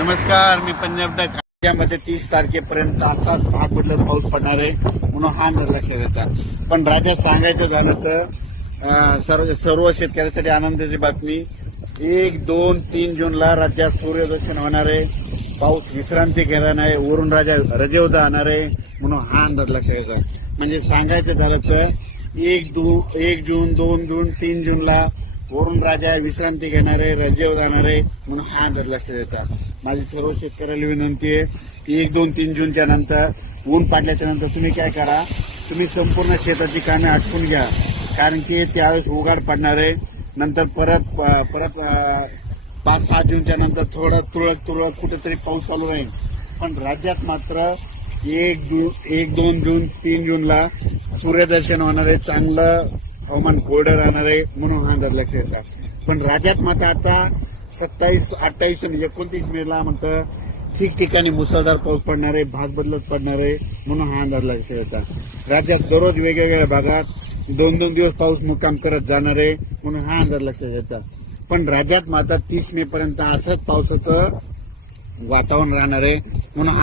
नमस्कार मी पंजाब डक. राज्यामध्ये तीस तारखेपर्यंत असाच भाग बदलत पाऊस पडणार आहे म्हणून हा निर्लक्ष देतात पण राज्यात सांगायचं झालं तर सर्व सर्व शेतकऱ्यांसाठी आनंदाची बातमी. एक दोन तीन जूनला राज्यात सूर्यदर्शन होणार आहे. पाऊस विश्रांती घेणार नाही वरून राजा रजेवदा होणार आहे म्हणून हा अंदाज लक्षात येतात म्हणजे सांगायचं झालं तर एक दो एक जून दोन जून तीन जूनला वरून राजा विश्रांती घेणारे रजेव जाणारे म्हणून हा दर लक्ष देतात. माझी सर्व शेतकऱ्याला विनंती आहे की एक दोन तीन जूनच्या नंतर ऊन पाडल्याच्या नंतर तुम्ही काय करा तुम्ही संपूर्ण शेताची कामे आटपून घ्या. कारण की त्यावेळेस उघाड पडणार आहे नंतर परत परत पाच सहा जूनच्या नंतर थोडं तुरळक तुरळक कुठेतरी पाऊस चालू राहील. पण राज्यात मात्र एक जून एक दोन जून तीन जूनला सूर्यदर्शन होणार आहे चांगलं हवामान कोरडं राहणार आहे म्हणून हा अंदाज लक्षात येतात पण राज्यात मात्र आता सत्तावीस अठ्ठावीस आणि एकोणतीस मेला म्हणतं ठिकठिकाणी मुसळधार पाऊस पडणार आहे भाग बदलत पडणार आहे म्हणून हा अंदाज लक्षात येतात राज्यात दररोज वेगवेगळ्या भागात दोन दोन दिवस पाऊस मुक्काम करत जाणार आहे म्हणून हा अंदाज लक्षात येतात पण राज्यात मात्र तीस मे पर्यंत असंच पावसाचं वातावरण राहणार आहे म्हणून